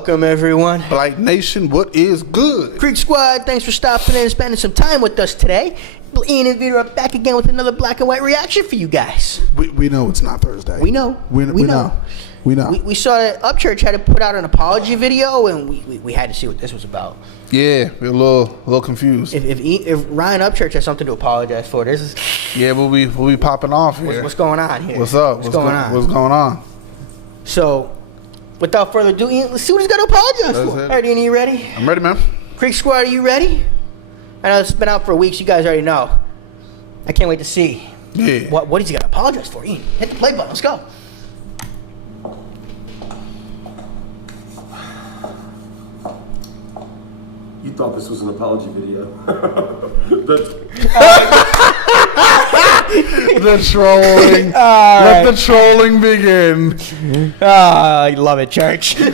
Welcome, everyone. Blite Nation, what is good? Creek Squad, thanks for stopping in and spending some time with us today. Ian and Vito are back again with another black and white reaction for you guys. We know it's not Thursday. We know. We know. We saw that Upchurch had to put out an apology video, and we had to see what this was about. Yeah, we're a little confused. If Ryan Upchurch has something to apologize for, this is... Yeah, we'll be popping off here. What's going on here? What's up? What's going on? What's going on? So, without further ado, Ian, let's see what he's got to apologize for. All right, Ian, are you ready? I'm ready, man. Creek Squad, are you ready? I know it's been out for weeks. You guys already know. I can't wait to see. Yeah. What he's got to apologize for. Ian, hit the play button. Let's go. You thought this was an apology video. The trolling. Let the trolling begin. I love it, Church. You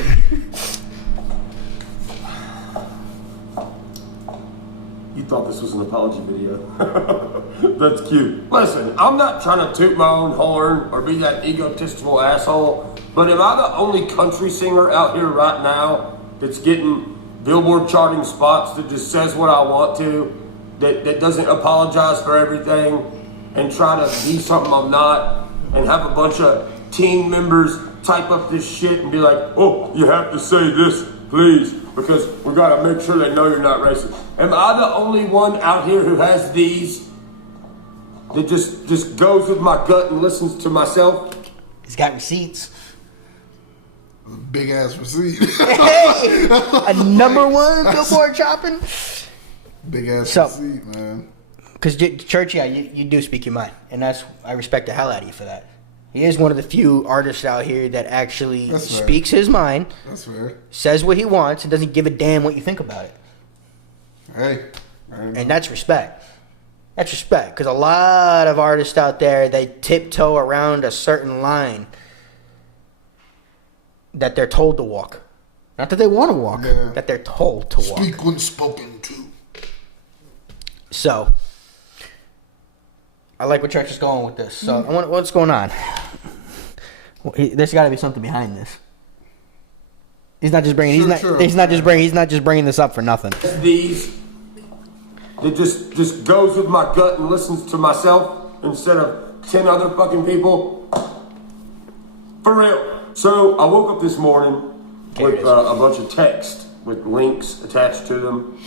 thought this was an apology video. That's cute. Listen, I'm not trying to toot my own horn or be that egotistical asshole, but am I the only country singer out here right now that's getting Billboard charting spots that just says what I want to, that doesn't apologize for everything and try to be something I'm not, and have a bunch of team members type up this shit and be like, oh, you have to say this, please, because we gotta make sure they know you're not racist. Am I the only one out here who has these that just goes with my gut and listens to myself? He's got receipts. Big ass receipt. Hey, a #1 Billboard chopping. Big ass receipt, man. Because Church, yeah, you do speak your mind, and I respect the hell out of you for that. He is one of the few artists out here that actually speaks his mind. That's fair. Says what he wants and doesn't give a damn what you think about it. Hey. And that's respect. That's respect, because a lot of artists out there, they tiptoe around a certain line that they're told to walk. Not that they want to walk, that they're told to walk. Speak when spoken to. So, I like where Church is going with this. So, what's going on? There's got to be something behind this. He's not just bringing. He's not just bringing this up for nothing. These that just goes with my gut and listens to myself instead of 10 other fucking people. For real. So I woke up this morning with a bunch of text with links attached to them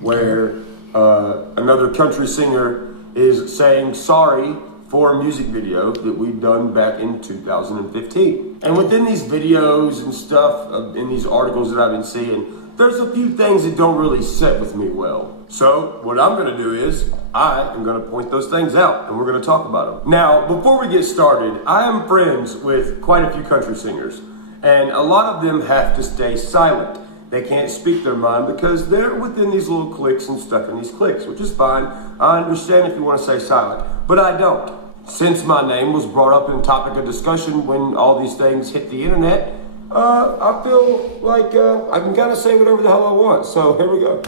where another country singer is saying sorry for a music video that we'd done back in 2015. And within these videos and stuff, in these articles that I've been seeing, there's a few things that don't really sit with me well. So what I'm gonna do is I am gonna point those things out and we're gonna talk about them. Now, before we get started, I am friends with quite a few country singers, and a lot of them have to stay silent. They can't speak their mind because they're within these little cliques and stuck in these cliques, which is fine. I understand if you want to stay silent, but I don't. Since my name was brought up in topic of discussion when all these things hit the internet, I feel like I can kind of say whatever the hell I want. So here we go.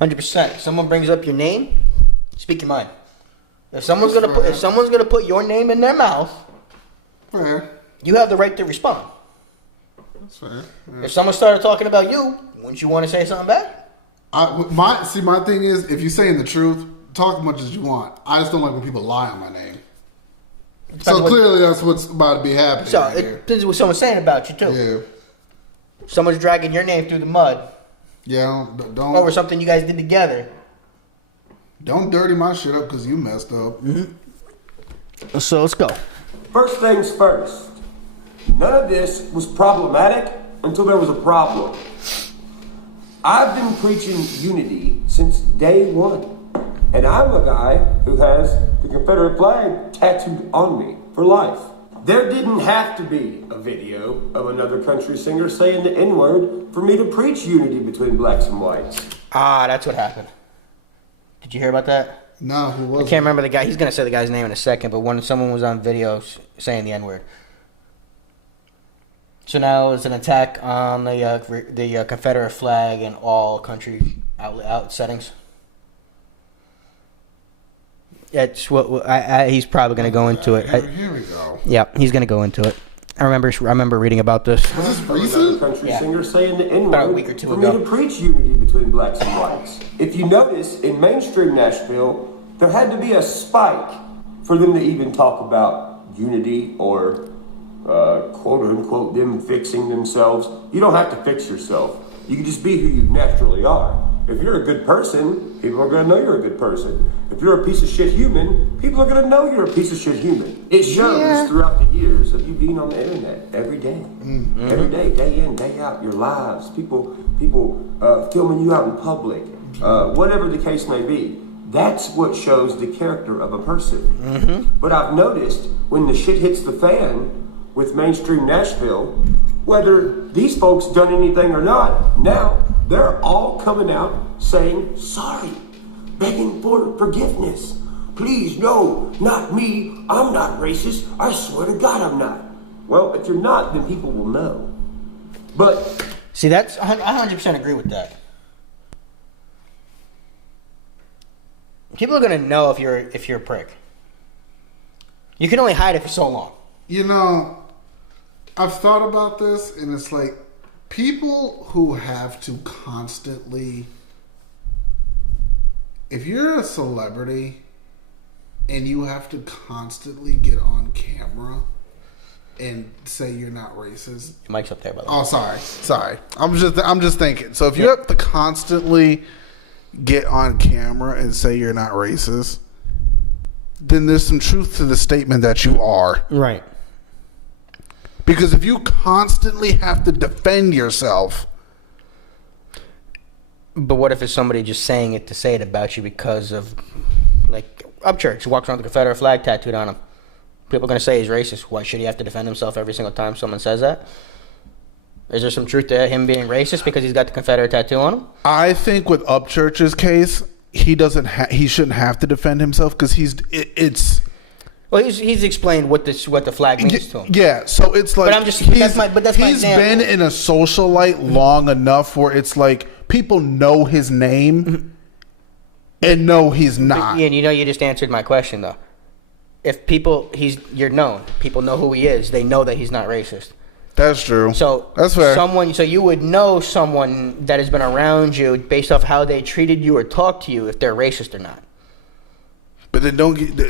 100%. Someone brings up your name, speak your mind. If someone's gonna put your name in their mouth, you have the right to respond. That's fair. Yeah. If someone started talking about you, wouldn't you want to say something back? My thing is, if you're saying the truth, talk as much as you want. I just don't like when people lie on my name. So clearly that's what's about to be happening. So it depends what someone's saying about you too. Yeah. Someone's dragging your name through the mud. Yeah, don't over something you guys did together. Don't dirty my shit up because you messed up. Mm-hmm. So let's go. First things first. None of this was problematic until there was a problem. I've been preaching unity since day one. And I'm a guy who has the Confederate flag tattooed on me for life. There didn't have to be a video of another country singer saying the N-word for me to preach unity between blacks and whites. Ah, that's what happened. Did you hear about that? No, who was I can't remember the guy. He's going to say the guy's name in a second, but when someone was on video saying the N-word. So now it's an attack on the Confederate flag in all country out settings. That's what he's probably going to go into it. Here we go. Yeah, he's going to go into it. I remember reading about this. Was this Another recent? country singer saying the N-word About a week or two for ago. me to preach unity between blacks and whites. If you notice, in mainstream Nashville, there had to be a spike for them to even talk about unity or quote unquote them fixing themselves. You don't have to fix yourself. You can just be who you naturally are. If you're a good person, people are going to know you're a good person. If you're a piece of shit human, people are going to know you're a piece of shit human. It shows throughout the years of you being on the internet every day. Mm-hmm. Every day, day in, day out, your lives, people filming you out in public, whatever the case may be. That's what shows the character of a person. Mm-hmm. But I've noticed when the shit hits the fan with mainstream Nashville, whether these folks done anything or not, now they're all coming out saying sorry, begging for forgiveness. Please, no, not me. I'm not racist. I swear to God I'm not. Well, if you're not, then people will know. But See, that's I 100% agree with that. People are gonna know if you're a prick. You can only hide it for so long. You know, I've thought about this, and it's like people who have to constantly. If you're a celebrity and you have to constantly get on camera and say you're not racist. Your mic's up there, by the way. Oh, sorry. I'm just thinking. So if you have to constantly get on camera and say you're not racist, then there's some truth to the statement that you are. Right. Because if you constantly have to defend yourself. But what if it's somebody just saying it to say it about you because of, like, Upchurch walks around with a Confederate flag tattooed on him? People are going to say he's racist. Why should he have to defend himself every single time someone says that? Is there some truth to him being racist because he's got the Confederate tattoo on him? I think with Upchurch's case, he shouldn't have to defend himself because Well, he's explained what the flag means to him. Yeah, so it's like that's my he's been in a socialite long enough where it's like people know his name and know he's not. And you just answered my question though. If you're known, people know who he is. They know that he's not racist. That's true. So that's fair. So you would know someone that has been around you based off how they treated you or talked to you if they're racist or not. But then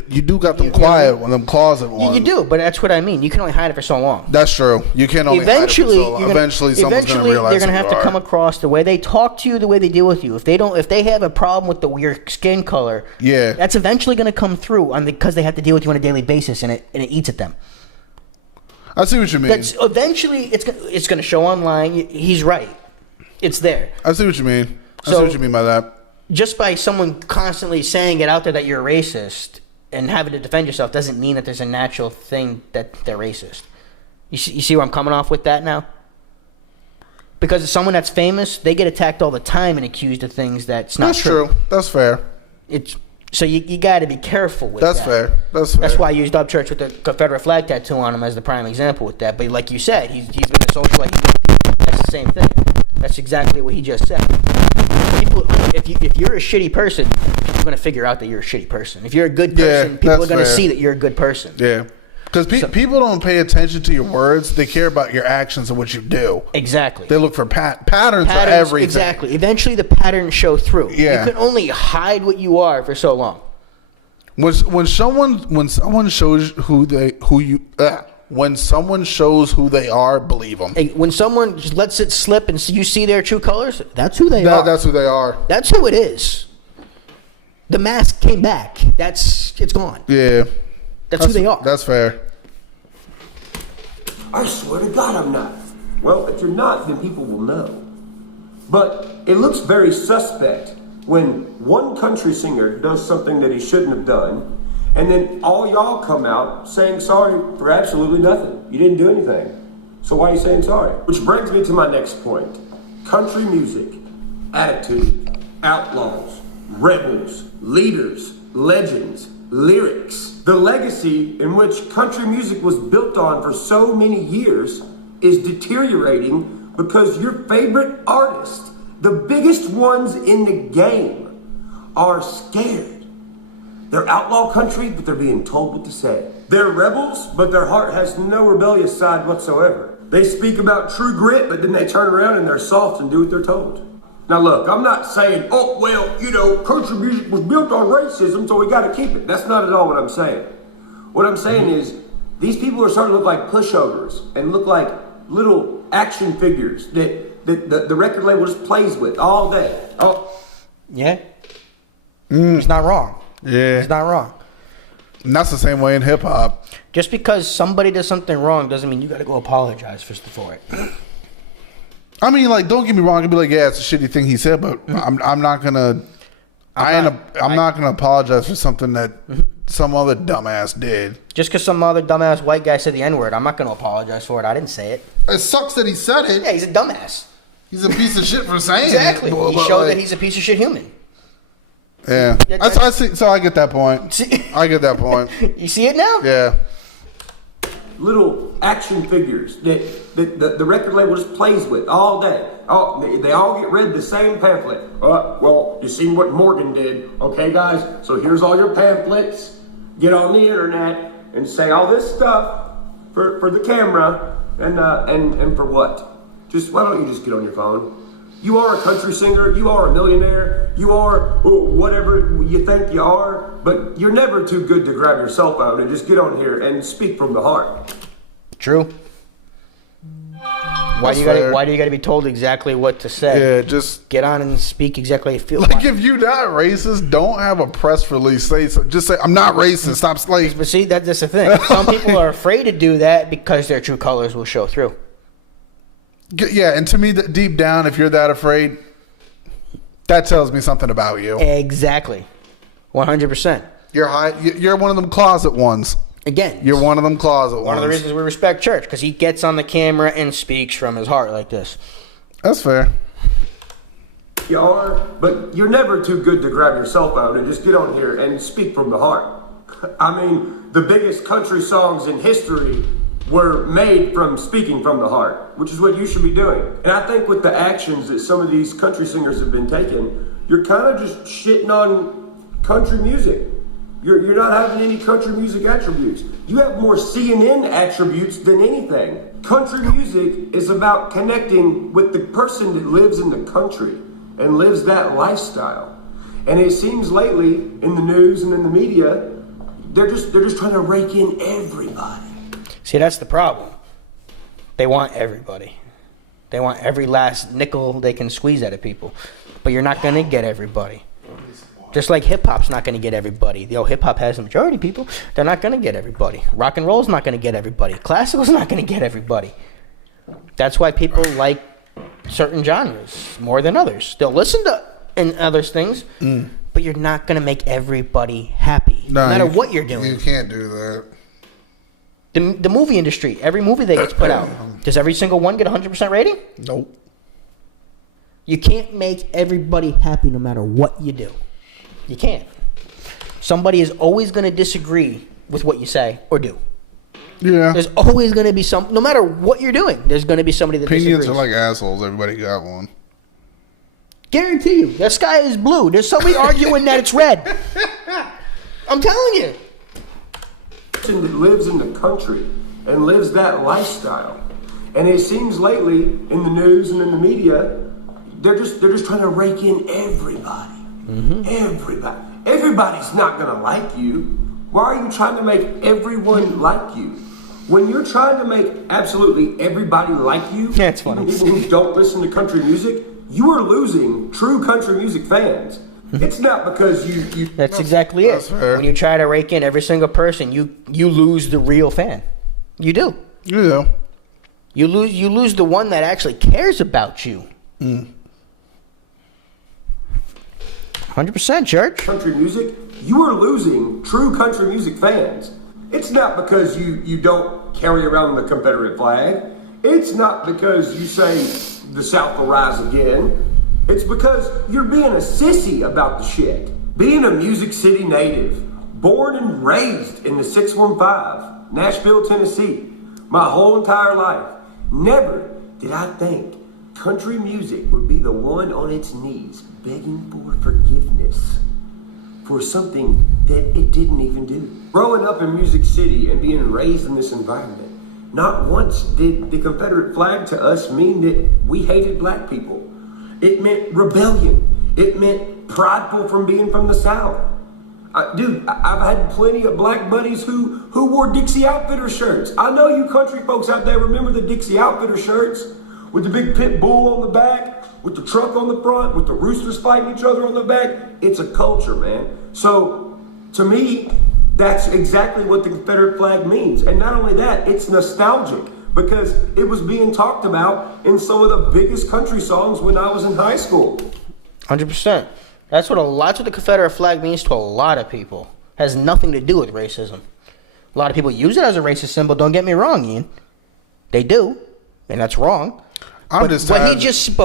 you do got them quiet when them closet ones. You do, but that's what I mean. You can only hide it for so long. That's true. You can only hide it for so long. Eventually someone's going to realize they're going to have to come across the way they talk to you, the way they deal with you. If they have a problem with your skin color, that's eventually going to come through because they have to deal with you on a daily basis, and it eats at them. I see what you mean. That's eventually it's going to show online. He's right. It's there. I see what you mean. I see what you mean by that. Just by someone constantly saying it out there that you're racist and having to defend yourself doesn't mean that there's a natural thing that they're racist. You see where I'm coming off with that now? Because someone that's famous, they get attacked all the time and accused of things that's not true. That's true. That's fair. So you got to be careful with that. That's fair. That's why I used Upchurch with the Confederate flag tattoo on him as the prime example with that. But like you said, he's been a socialite. That's the same thing. That's exactly what he just said. If you're a shitty person, people are going to figure out that you're a shitty person. If you're a good person, people are going to see that you're a good person. Yeah. Because people don't pay attention to your words. They care about your actions and what you do. Exactly. They look for patterns for everything. Exactly. Eventually the patterns show through. Yeah. You can only hide what you are for so long. When someone shows who they are, believe them. When someone just lets it slip and you see their true colors, that's who they are. That's who they are. That's who it is. The mask came back. It's gone. Yeah. That's who they are. That's fair. I swear to God I'm not. Well, if you're not, then people will know. But it looks very suspect when one country singer does something that he shouldn't have done, and then all y'all come out saying sorry for absolutely nothing. You didn't do anything. So why are you saying sorry? Which brings me to my next point. Country music, attitude, outlaws, rebels, leaders, legends, lyrics. The legacy in which country music was built on for so many years is deteriorating because your favorite artists, the biggest ones in the game, are scared. They're outlaw country, but they're being told what to say. They're rebels, but their heart has no rebellious side whatsoever. They speak about true grit, but then they turn around and they're soft and do what they're told. Now look, I'm not saying, oh, well, country music was built on racism, so we gotta keep it. That's not at all what I'm saying. What I'm saying is, these people are starting to look like pushovers and look like little action figures that the record label just plays with all day. Oh. Yeah. He's not wrong. Yeah. He's not wrong. And that's the same way in hip hop. Just because somebody does something wrong doesn't mean you got to go apologize for it. I mean, like, don't get me wrong. I can be like, yeah, it's a shitty thing he said, but I'm not gonna. I'm not gonna apologize for something that some other dumbass did. Just because some other dumbass white guy said the N-word, I'm not gonna apologize for it. I didn't say it. It sucks that he said it. Yeah, he's a dumbass. He's a piece of shit for saying exactly. it. He showed that he's a piece of shit human. Yeah, I see. So I get that point. I get that point. You see it now? Yeah. Little action figures that the record label just plays with all day. Oh, they all get read the same pamphlet. Well, you seen what Morgan did, okay, guys? So here's all your pamphlets. Get on the internet and say all this stuff for the camera and for what? Just why don't you just get on your phone? You are a country singer. You are a millionaire. You are whatever you think you are. But you're never too good to grab your cell phone and just get on here and speak from the heart. True. Why do you got to be told exactly what to say? Yeah, just get on and speak exactly how you feel. Like if you're not racist, don't have a press release. Just say I'm not racist. Stop slating. But see, that's the thing. Some people are afraid to do that because their true colors will show through. Yeah, and to me, deep down, if you're that afraid, that tells me something about you. Exactly, 100%. You're one of them closet ones. Again, you're one of them closet ones. One of the reasons we respect Church, because he gets on the camera and speaks from his heart like this. That's fair. You are, but you're never too good to grab your cell phone and just get on here and speak from the heart. I mean, the biggest country songs in history were made from speaking from the heart, which is what you should be doing. And I think with the actions that some of these country singers have been taking, you're kind of just shitting on country music. You're not having any country music attributes. You have more CNN attributes than anything. Country music is about connecting with the person that lives in the country and lives that lifestyle. And it seems lately in the news and in the media, they're just trying to rake in everybody. See, that's the problem. They want everybody. They want every last nickel they can squeeze out of people. But you're not going to get everybody. Just like hip-hop's not going to get everybody. Hip-hop has the majority of people. They're not going to get everybody. Rock and roll's not going to get everybody. Classical's not going to get everybody. That's why people like certain genres more than others. They'll listen to and other things, but you're not going to make everybody happy. No matter what you're doing. You can't do that. The movie industry, every movie that gets put out, does every single one get 100% rating? Nope. You can't make everybody happy no matter what you do. You can't. Somebody is always going to disagree with what you say or do. Yeah. There's always going to be no matter what you're doing, there's going to be somebody that Opinions disagrees. are like assholes. Everybody got one. Guarantee you, the sky is blue. There's somebody arguing that it's red. I'm telling you. That lives in the country and lives that lifestyle. And it seems lately in the news and in the media, they're just trying to rake in everybody. Everybody. Everybody's not gonna like you. Why are you trying to make everyone like you? When you're trying to make absolutely everybody like you, that's funny. People who don't listen to country music, you are losing true country music fans. It's not because you That's exactly it. Fair. When you try to rake in every single person, you lose the real fan. You do. Yeah. You lose the one that actually cares about you. 100%, Church. Country music, you are losing true country music fans. It's not because you don't carry around the Confederate flag. It's not because you say the South will rise again. It's because you're being a sissy about the shit. Being a Music City native, born and raised in the 615, Nashville, Tennessee, my whole entire life, never did I think country music would be the one on its knees begging for forgiveness. for something that it didn't even do. Growing up in Music City and being raised in this environment, not once did the Confederate flag to us mean that we hated black people. It meant rebellion. It meant prideful from being from the South. Dude, I've had plenty of black buddies who wore Dixie Outfitter shirts. I know you country folks out there remember the Dixie Outfitter shirts with the big pit bull on the back, with the truck on the front, with the roosters fighting each other on the back. It's a culture, man. So, to me, that's exactly what the Confederate flag means. And not only that, it's nostalgic because it was being talked about in some of the biggest country songs when I was in high school. 100%. That's what the Confederate flag means to a lot of people. It has nothing to do with racism. A lot of people use it as a racist symbol. Don't get me wrong, Ian. They do, and that's wrong. But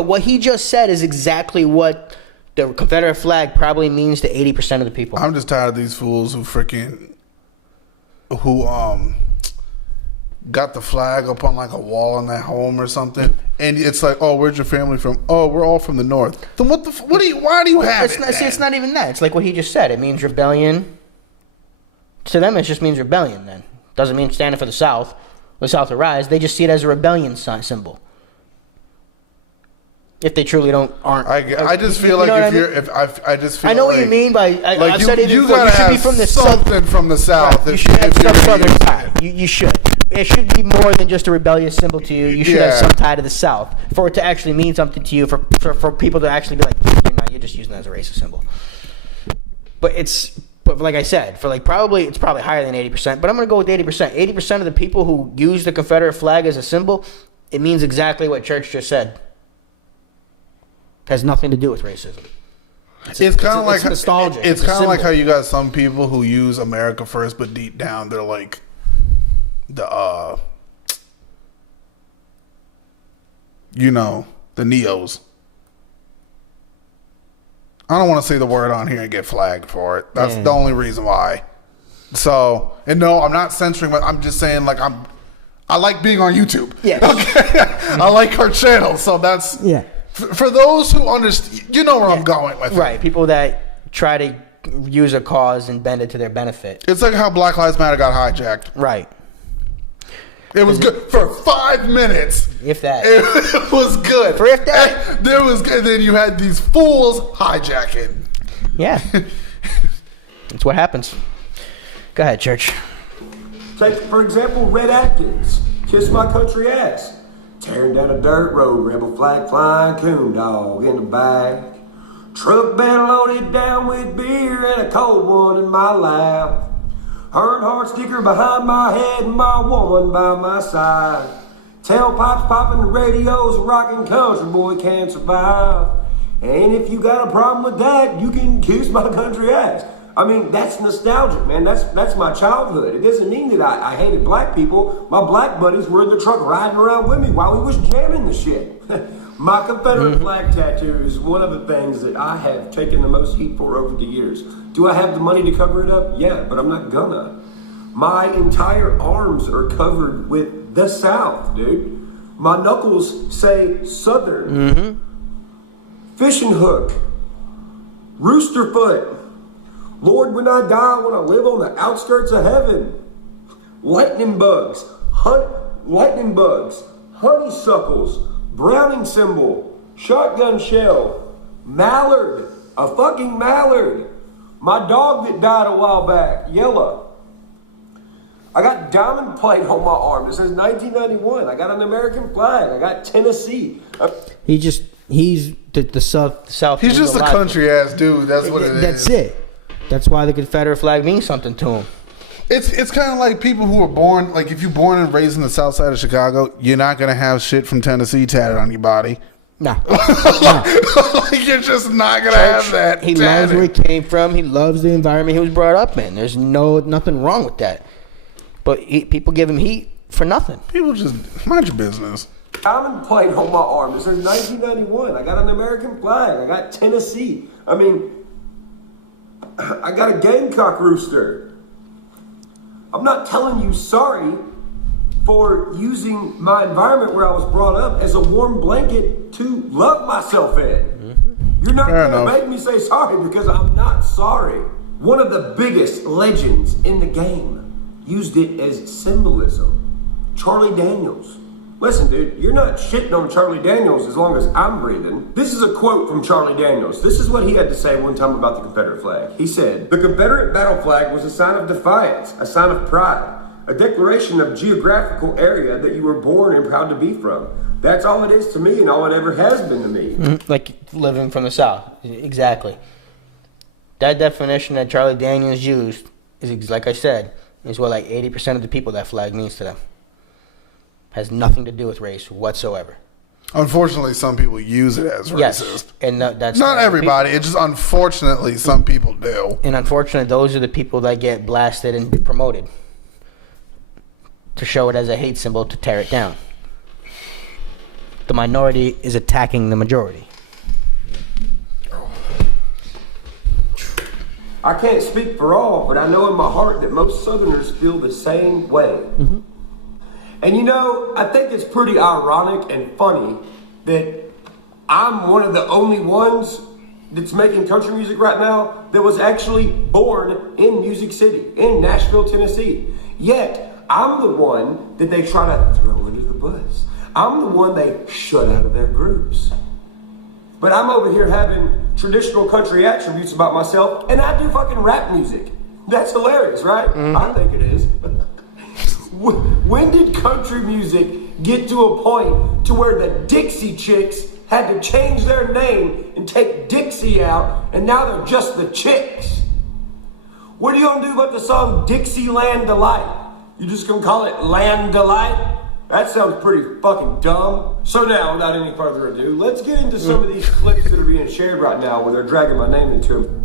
what he just said is exactly what the Confederate flag probably means to 80% of the people. I'm just tired of these fools who got the flag up on like a wall in their home or something, and it's like, oh, where's your family from? Oh, we're all from the North. Then why do you have it? It's not even that. It's like what he just said. It means rebellion. To them, it just means rebellion. Then doesn't mean standing for the South. The South will rise. They just see it as a rebellion symbol. If they truly aren't. I just feel like I know what you mean by. I said it. You gotta have from the something from the South. Right. You should have some southern tie. You should. It should be more than just a rebellious symbol to you. You should have some tie to the South for it to actually mean something to you. For people to actually be like, you're just using that as a racist symbol. But like I said, it's probably higher than 80%. But I'm gonna go with 80%. 80% of the people who use the Confederate flag as a symbol, it means exactly what Church just said. Has nothing to do with racism. It's kind of like nostalgic. It's kind of like how you got some people who use America First, but deep down they're like the neos. I don't want to say the word on here and get flagged for it. That's the only reason why. So, and no, I'm not censoring, but I'm just saying I like being on YouTube. Yeah. Okay. I like our channel, so that's For those who understand, you know where I'm going with it. Right, people that try to use a cause and bend it to their benefit. It's like how Black Lives Matter got hijacked. Right. It was good for 5 minutes. If that. It was good. For if that. And then you had these fools hijacking. Yeah. That's what happens. Go ahead, Church. Take, for example, Red Atkins. Kiss my country ass. Tearing down a dirt road, rebel flag flying, coon dog in the back. Truck bed loaded down with beer and a cold one in my lap. Earnhardt sticker behind my head and my woman by my side. Tailpipes popping, the radios rocking, country boy can't survive. And if you got a problem with that, you can kiss my country ass. I mean, that's nostalgic, man. That's my childhood. It doesn't mean that I hated black people. My black buddies were in the truck riding around with me while we was jamming the shit. My Confederate flag tattoo is one of the things that I have taken the most heat for over the years. Do I have the money to cover it up? Yeah, but I'm not gonna. My entire arms are covered with the South, dude. My knuckles say Southern. Fishing hook. Rooster foot. Lord, when I die, I want to live on the outskirts of heaven. Lightning bugs, honeysuckles, browning symbol, shotgun shell, mallard, a fucking mallard. My dog that died a while back, Yella. I got diamond plate on my arm. It says 1991. I got an American flag. I got Tennessee. He's the South. He's just a country ass dude. That's what it is. That's it. That's why the Confederate flag means something to him. It's kind of like people who are born, like if you're born and raised in the South Side of Chicago, you're not gonna have shit from Tennessee tatted on your body. Nah. Like you're just not gonna have that. He loves where he came from. He loves the environment he was brought up in. There's nothing wrong with that. But people give him heat for nothing. People just mind your business. Diamond plate on my arm. It says 1991. I got an American flag. I got Tennessee. I mean, I got a Gamecock rooster. I'm not telling you sorry for using my environment where I was brought up as a warm blanket to love myself in. You're not going to make me say sorry because I'm not sorry. One of the biggest legends in the game used it as symbolism. Charlie Daniels. Listen, dude, you're not shitting on Charlie Daniels as long as I'm breathing. This is a quote from Charlie Daniels. This is what he had to say one time about the Confederate flag. He said, "The Confederate battle flag was a sign of defiance, a sign of pride, a declaration of geographical area that you were born and proud to be from. That's all it is to me and all it ever has been to me." Like living from the South. Exactly. That definition that Charlie Daniels used is, like I said, is what like 80% of the people that flag means to them. Has nothing to do with race whatsoever. Unfortunately, some people use it as racist. Yes, and that's not everybody. It's just unfortunately some people do. And unfortunately, those are the people that get blasted and promoted to show it as a hate symbol to tear it down. The minority is attacking the majority. I can't speak for all, but I know in my heart that most Southerners feel the same way. Mm-hmm. And you know, I think it's pretty ironic and funny that I'm one of the only ones that's making country music right now that was actually born in Music City, in Nashville, Tennessee. Yet, I'm the one that they try to throw under the bus. I'm the one they shut out of their groups. But I'm over here having traditional country attributes about myself, and I do fucking rap music. That's hilarious, right? Mm-hmm. I think it is. When did country music get to a point to where the Dixie Chicks had to change their name and take Dixie out, and now they're just the Chicks? What are you gonna do about the song Dixieland Delight? You just gonna call it Land Delight? That sounds pretty fucking dumb. So now, without any further ado, let's get into some of these clips that are being shared right now where they're dragging my name into them.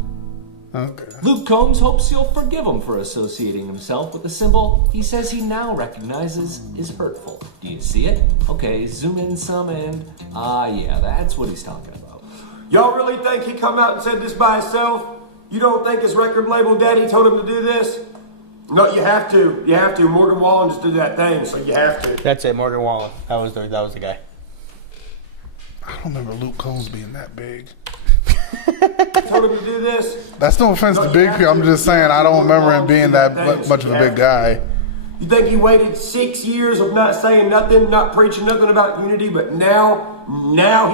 Okay. Luke Combs hopes you'll forgive him for associating himself with the symbol he says he now recognizes is hurtful. Do you see it? Okay, zoom in some and... yeah, that's what he's talking about. Y'all really think he come out and said this by himself? You don't think his record label daddy told him to do this? No, you have to. You have to. Morgan Wallen just did that thing, so you have to. That's it, Morgan Wallen. That was the guy. I don't remember Luke Combs being that big. Told him to do this. That's no offense to big people. I'm just saying I don't remember him being that much of a big guy. You think he waited 6 years of not saying nothing, not preaching nothing about unity, but now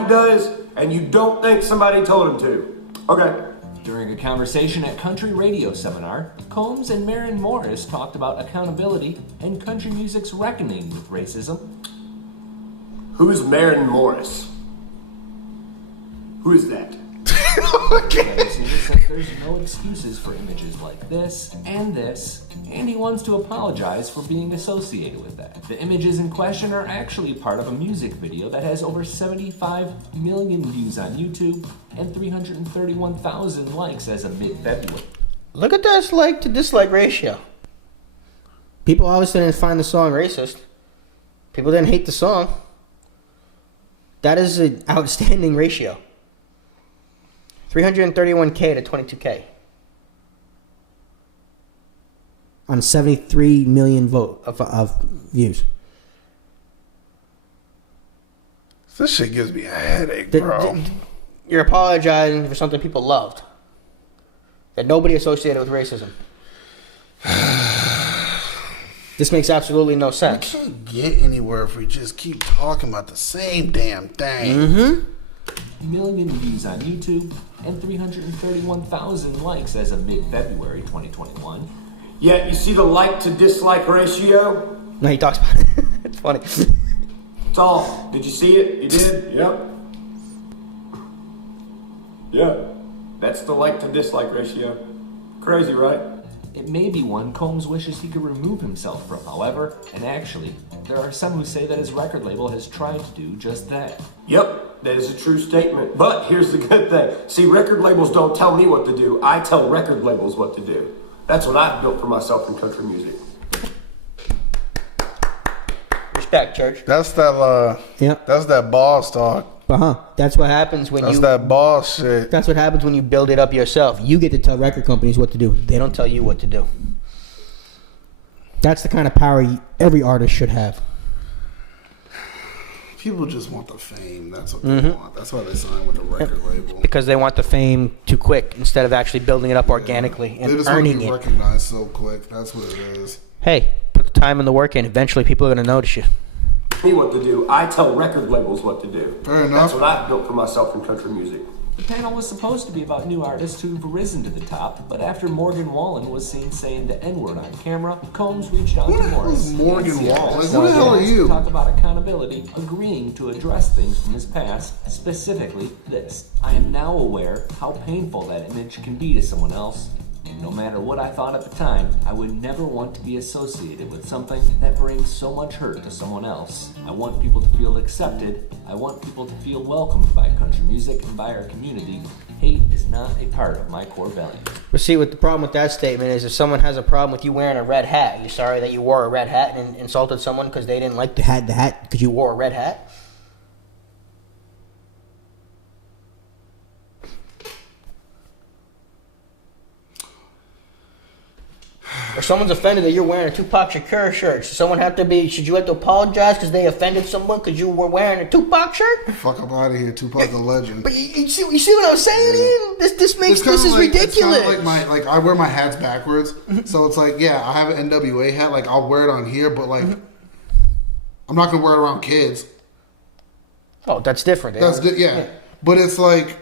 he does, and you don't think somebody told him to? Okay. During a conversation at Country Radio Seminar, Combs and Maren Morris talked about accountability and country music's reckoning with racism. Who is Maren Morris? Who is that? Says there's no excuses for images like this, and he wants to apologize for being associated with that. The images in question are actually part of a music video that has over 75 million views on YouTube and 331,000 likes as of mid-February. Look at this like to dislike ratio. People obviously didn't find the song racist. People didn't hate the song. That is an outstanding ratio. 331K to 22K. On 73 million of views. This shit gives me a headache, bro. You're apologizing for something people loved. That nobody associated with racism. This makes absolutely no sense. We can't get anywhere if we just keep talking about the same damn thing. Mm-hmm. Million views on YouTube and 331,000 likes as of mid-February 2021. Yeah, you see the like to dislike ratio? No, he talks about it. It's funny. It's all. Did you see it? You did? Yep. Yeah. That's the like to dislike ratio. Crazy, right? It may be one Combs wishes he could remove himself from, however, and actually, there are some who say that his record label has tried to do just that. Yep, that is a true statement. But here's the good thing. See, record labels don't tell me what to do. I tell record labels what to do. That's what I've built for myself in country music. Respect, Church. That's that, Yep. That's that boss talk. That's what happens when That's that boss shit. That's what happens when you build it up yourself. You get to tell record companies what to do. They don't tell you what to do. That's the kind of power every artist should have. People just want the fame. That's what they want. That's why they sign with the record label. Because they want the fame too quick instead of actually building it up organically and they just earning want to be it. recognized so quick. That's what it is. Hey, put the time and the work in. Eventually, people are going to notice you. Me what to do. I tell record labels what to do. Fair enough. That's what I've built for myself in country music. The panel was supposed to be about new artists who've risen to the top, but after Morgan Wallen was seen saying the N-word on camera, Combs reached out Who to the hell Morris. is Morgan and Wallen? Sierra Who the hell are to you? talk about accountability, agreeing to address things from his past, specifically this. I am now aware how painful that image can be to someone else. And no matter what I thought at the time, I would never want to be associated with something that brings so much hurt to someone else. I want people to feel accepted. I want people to feel welcomed by country music and by our community. Hate is not a part of my core values. But see, what the problem with that statement is, if someone has a problem with you wearing a red hat, you're sorry that you wore a red hat and insulted someone because they didn't like the hat because you wore a red hat? Or someone's offended that you're wearing a Tupac Shakur shirt. Should you have to apologize because they offended someone because you were wearing a Tupac shirt? Fuck up out of here, Tupac the legend. But you see what I'm saying, Ian? This is ridiculous. It's like I wear my hats backwards, so it's like, yeah, I have an NWA hat, like I'll wear it on here, but like I'm not gonna wear it around kids. Oh, that's different. Yeah, but it's like.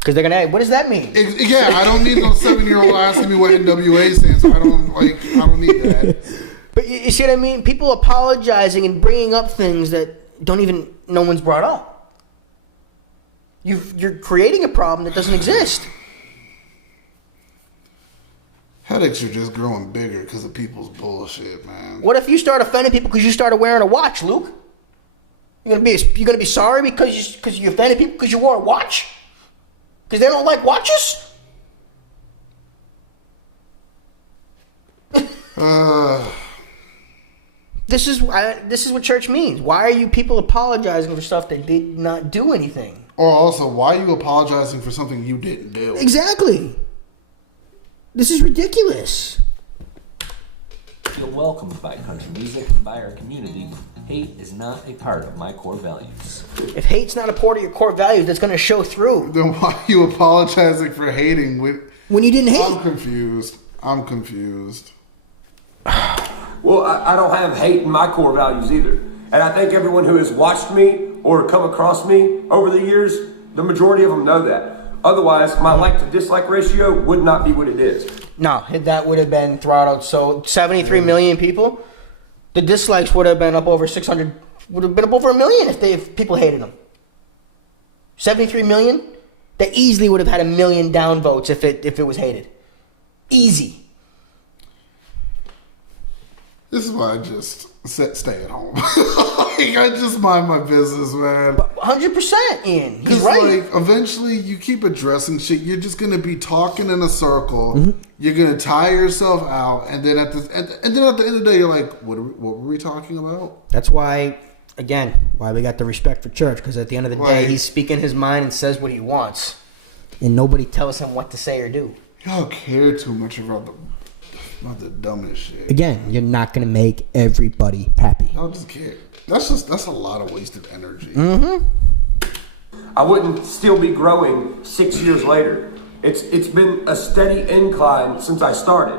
Because they're gonna. Hey, what does that mean? Yeah, I don't need no 7-year-old asking me what NWA stands. So I don't need that. But you see what I mean? People apologizing and bringing up things that no one's brought up. You're creating a problem that doesn't exist. Headaches are just growing bigger because of people's bullshit, man. What if you start offending people because you started wearing a watch, Luke? You're gonna be sorry because you offended people because you wore a watch? Because they don't like watches? This is what church means. Why are you people apologizing for stuff that did not do anything? Or also, why are you apologizing for something you didn't do? Exactly. This is ridiculous. Feel welcomed by country music and by our community. Hate is not a part of my core values. If hate's not a part of your core values, that's going to show through. Then why are you apologizing for hating when you didn't hate? I'm confused. Well, I don't have hate in my core values either. And I think everyone who has watched me or come across me over the years, the majority of them know that. Otherwise, my like to dislike ratio would not be what it is. No, that would have been throttled. So 73 million people, the dislikes would have been up over 600, would have been up over 1 million if people hated them. 73 million, they easily would have had 1 million downvotes if it was hated. Easy. This is why I just stay at home. I just mind my business, man. 100%, Ian. He's right. Like, eventually, you keep addressing shit. You're just gonna be talking in a circle. Mm-hmm. You're gonna tire yourself out, and then at the end of the day, you're like, "What were we talking about?" That's why, again, why we got the respect for church. Because at the end of the day, he's speaking his mind and says what he wants, and nobody tells him what to say or do. Y'all care too much about the dumbest shit. Again, you're not gonna make everybody happy. Y'all just care. That's a lot of wasted energy. Mm-hmm. I wouldn't still be growing 6 years later. It's been a steady incline since I started.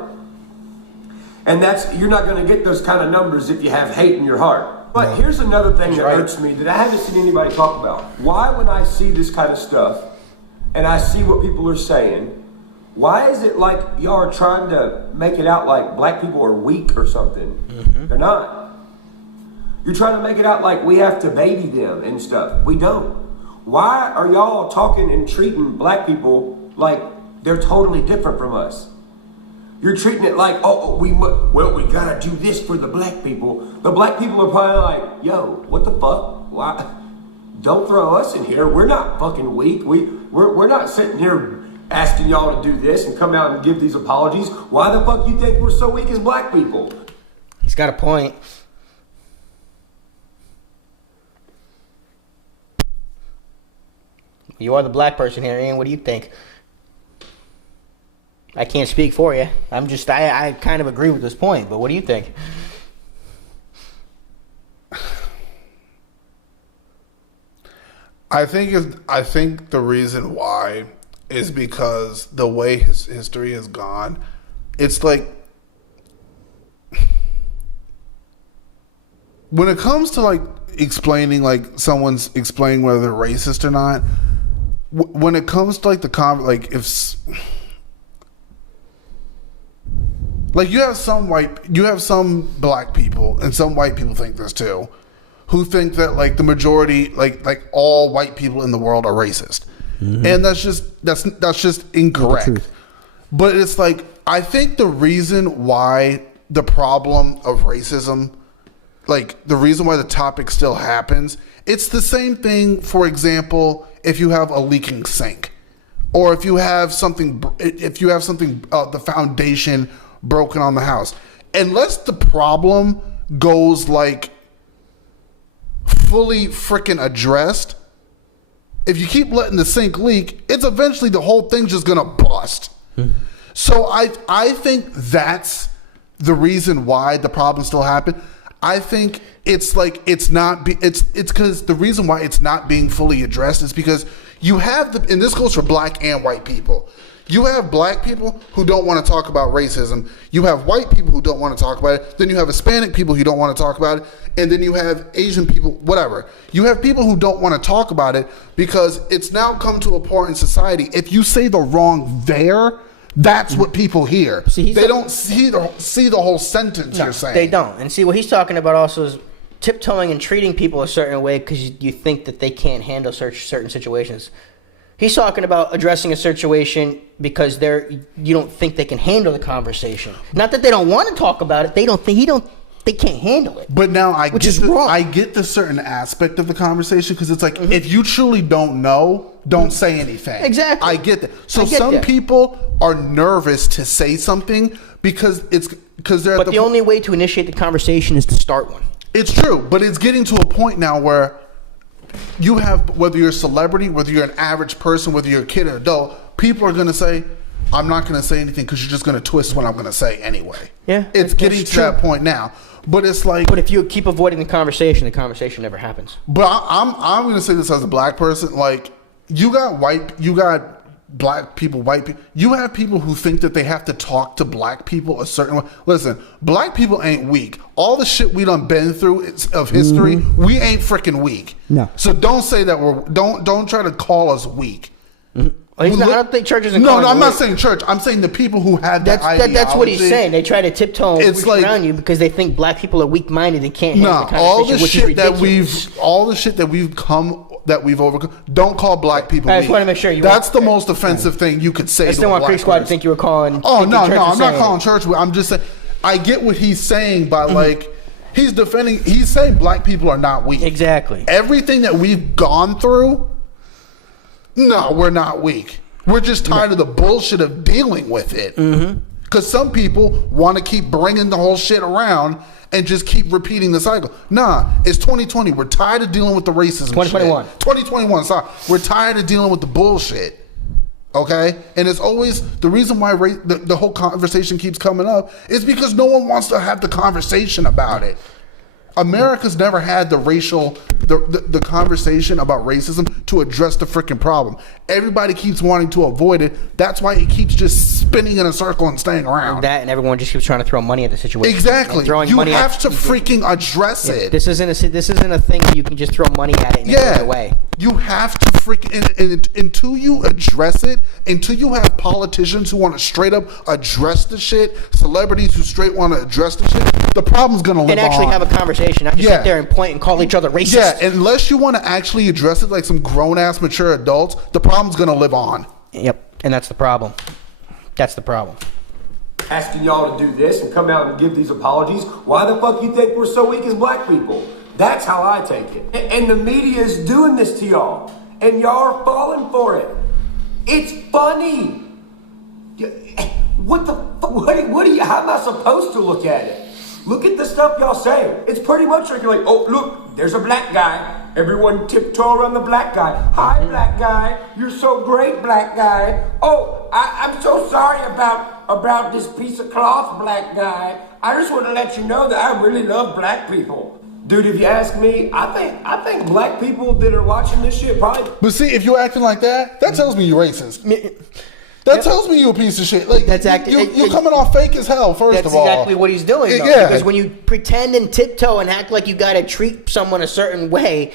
And you're not going to get those kind of numbers if you have hate in your heart. But here's another thing that irks me that I haven't seen anybody talk about. Why, when I see this kind of stuff and I see what people are saying, why is it like y'all are trying to make it out like black people are weak or something? Mm-hmm. They're not. You're trying to make it out like we have to baby them and stuff. We don't. Why are y'all talking and treating black people like they're totally different from us? You're treating it like, we gotta do this for the black people. The black people are probably like, yo, what the fuck? Why? Don't throw us in here. We're not fucking weak. We're not sitting here asking y'all to do this and come out and give these apologies. Why the fuck you think we're so weak as black people? He's got a point. You are the black person here, Ian. What do you think? I can't speak for you. I kind of agree with this point, but what do you think? I think the reason why is because the way his history has gone. It's like when it comes to like explaining, like someone's explaining whether they're racist or not. When it comes to like you have some black people, and some white people think this too, who think that like the majority, like all white people in the world are racist, and that's just incorrect. But it's like, I think the reason why the problem of racism, like the reason why the topic still happens, it's the same thing. For example, if you have a leaking sink, or if you have something, the foundation broken on the house, unless the problem goes like fully freaking addressed, if you keep letting the sink leak, it's eventually the whole thing's just gonna bust. So I think that's the reason why the problem still happen. I think it's like it's because the reason why it's not being fully addressed is because you have and this goes for black and white people. You have black people who don't want to talk about racism. You have white people who don't want to talk about it. Then you have Hispanic people who don't want to talk about it. And then you have Asian people, whatever. You have people who don't want to talk about it because it's now come to a point in society. If you say the wrong there, that's what people hear. They don't see the whole sentence you're saying. They don't. And see, what he's talking about also is tiptoeing and treating people a certain way because you think that they can't handle certain situations. He's talking about addressing a situation because you don't think they can handle the conversation. Not that they don't want to talk about it. They can't handle it. But now I wrong. get the certain aspect of the conversation because it's like, if you truly don't know, don't say anything. Exactly. I get that. So some people are nervous to say something because they're. But the only way to initiate the conversation is to start one. It's true, but it's getting to a point now where you have, whether you're a celebrity, whether you're an average person, whether you're a kid or adult, people are going to say, I'm not going to say anything because you're just going to twist what I'm going to say anyway. Yeah. It's getting to that point now. But it's like, but if you keep avoiding the conversation never happens. But I'm going to say this as a black person. Like, you got black people, white people. You have people who think that they have to talk to black people a certain way. Listen, black people ain't weak. All the shit we done been through of history, we ain't freaking weak. No. So don't say that don't try to call us weak. I don't think church isn't. No, I'm not saying church. I'm saying the people who had that ideology. That's what he's saying. They try to tiptoe around you because they think black people are weak-minded and can't handle the conversation, all the shit that we've overcome. Don't call black people weak. I just want to make sure that's the most offensive thing you could say. I still want Creek Squad to think you were calling. Oh no, I'm not calling church. I'm just saying. I get what he's saying by like he's defending. He's saying black people are not weak. Exactly. Everything that we've gone through. No, we're not weak. We're just tired of the bullshit of dealing with it. Because some people want to keep bringing the whole shit around and just keep repeating the cycle. Nah, it's 2020. We're tired of dealing with the racism 2021. shit. 2021, sorry. We're tired of dealing with the bullshit. Okay? And it's always, the reason why the whole conversation keeps coming up is because no one wants to have the conversation about it. America's never had the conversation about racism to address the freaking problem. Everybody keeps wanting to avoid it. That's why it keeps just spinning in a circle and staying around. And everyone just keeps trying to throw money at the situation. Exactly. You have to freaking address it. This isn't a thing that you can just throw money at it and it goes away. You have to freaking until you address it, until you have politicians who want to straight up address the shit, celebrities who straight want to address the shit, the problem's gonna live on. And actually have a conversation, not just sit there and point and call each other racist. Yeah, unless you want to actually address it like some grown ass mature adults, the problem's gonna live on. Yep, and that's the problem. That's the problem. Asking y'all to do this and come out and give these apologies. Why the fuck you think we're so weak as black people? That's how I take it. And the media is doing this to y'all. And y'all are falling for it. It's funny. What the fuck? How am I supposed to look at it? Look at the stuff y'all say. It's pretty much like you're like, oh, look, there's a black guy. Everyone tiptoe around the black guy. Hi, black guy. You're so great, black guy. Oh, I'm so sorry about this piece of cloth, black guy. I just want to let you know that I really love black people. Dude, if you ask me, I think black people that are watching this shit probably. But see, if you're acting like that, that tells me you're racist. That tells me you're a piece of shit. Like That's you're coming off fake as hell. First of all, that's exactly what he's doing. Though, Yeah. Because when you pretend and tiptoe and act like you gotta treat someone a certain way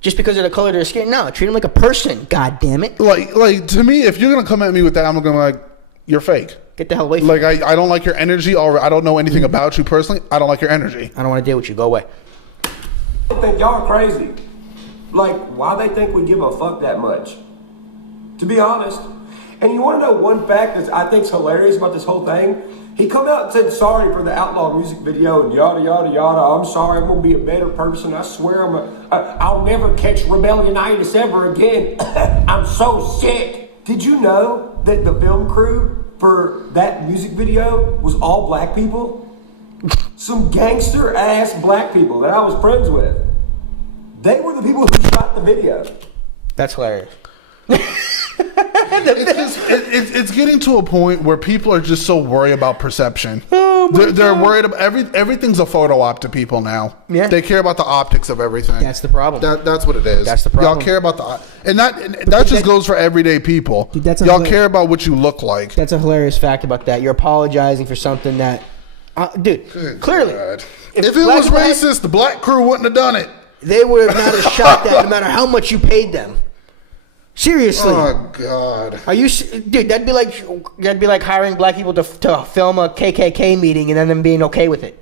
just because of the color of their skin, no, treat them like a person. God damn it! like to me, if you're gonna come at me with that, I'm gonna be like, you're fake. Get the hell away from Like me. I don't like your energy, or I don't know anything about you personally. I don't like your energy. I don't want to deal with you. Go away. I think y'all are crazy. Like, why they think we give a fuck that much? To be honest. And you want to know one fact that I think's hilarious about this whole thing? He come out and said sorry for the Outlaw music video and yada yada yada. I'm sorry, I'm gonna be a better person. I swear I'll never catch rebellionitis ever again. I'm so sick. Did you know that the film crew for that music video was all black people? Some gangster ass black people that I was friends with. They were the people who shot the video. That's hilarious. It's getting to a point where people are just so worried about perception. They're worried about everything's a photo op to people now. Yeah. They care about the optics of everything. That's the problem. That's what it is. That's the problem. Y'all care about and that just goes for everyday people. Dude, that's y'all care about what you look like. That's a hilarious fact about that. You're apologizing for something that, dude, Good clearly, God. If it was racist, the black crew wouldn't have done it. they would have not have shot that no matter how much you paid them. Seriously. Oh God. Are you, dude? That'd be like hiring black people to film a KKK meeting and then them being okay with it.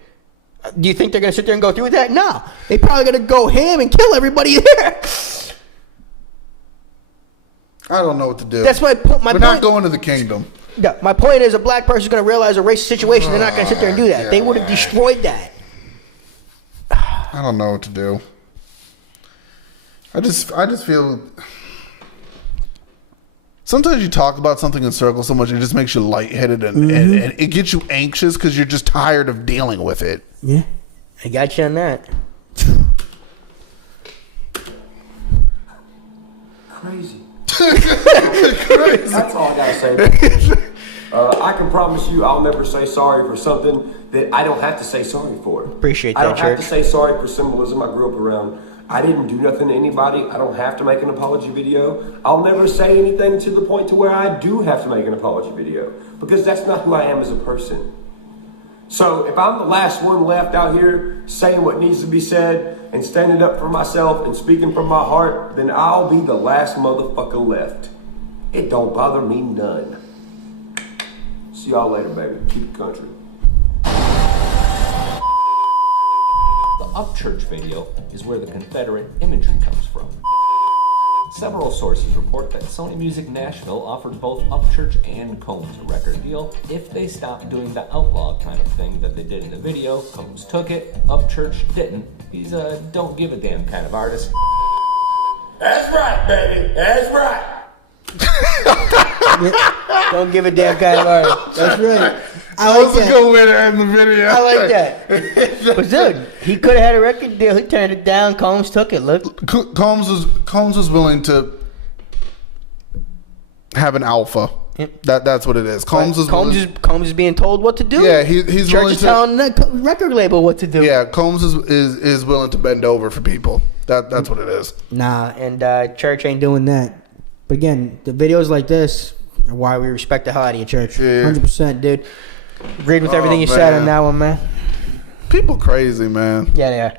Do you think they're gonna sit there and go through with that? No, they probably gonna go ham and kill everybody there. I don't know what to do. That's my point. We're not going to the kingdom. Yeah, my point is, a black person's gonna realize a racist situation. They're not gonna sit there and do that. They would have destroyed that. I don't know what to do. I just feel. Sometimes you talk about something in circles so much, it just makes you lightheaded and it gets you anxious because you're just tired of dealing with it. Yeah, I got you on that. Crazy. That's all I gotta say. I can promise you I'll never say sorry for something that I don't have to say sorry for. Appreciate that, I don't have Church. to say sorry for symbolism I grew up around. I didn't do nothing to anybody. I don't have to make an apology video. I'll never say anything to the point to where I do have to make an apology video, because that's not who I am as a person. So if I'm the last one left out here saying what needs to be said and standing up for myself and speaking from my heart, then I'll be the last motherfucker left. It don't bother me none. See y'all later, baby. Keep it country. The Upchurch video is where the Confederate imagery comes from. Several sources report that Sony Music Nashville offered both Upchurch and Combs a record deal if they stopped doing the outlaw kind of thing that they did in the video. Combs took it, Upchurch didn't. He's a don't give a damn kind of artist. That's right, baby. That's right. Don't give a damn kind of art. That's right. I like that. A good way to end the video. I like that. But dude, he could have had a record deal. He turned it down. Combs took it. Look, Combs was willing to have an alpha. Yep. That's what it is. Combs is being told what to do. Yeah, he's Church willing is to telling the record label what to do. Yeah, Combs is willing to bend over for people. That's what it is. Nah, and Church ain't doing that. But again, the videos like this are why we respect the hell out of you, Church. Yeah. 100%, dude. Agreed with everything you said on that one, man. People crazy, man. Yeah, they are.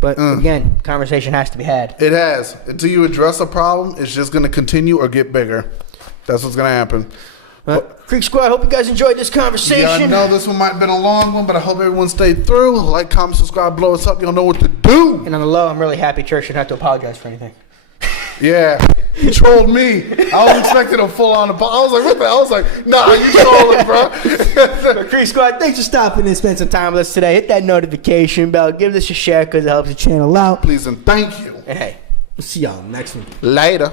But again, conversation has to be had. It has. Until you address a problem, it's just going to continue or get bigger. That's what's going to happen. Creek Squad, hope you guys enjoyed this conversation. Yeah, I know this one might have been a long one, but I hope everyone stayed through. Like, comment, subscribe, blow us up. Y'all know what to do. And on the low, I'm really happy Church shouldn't have to apologize for anything. Yeah, he trolled me. I was expecting a full-on apology. I was like, what the hell? I was like, nah, you trolling, bro. Creek Squad, thanks for stopping and spending some time with us today. Hit that notification bell. Give this a share because it helps the channel out. Please and thank you. And hey, we'll see y'all next one. Later.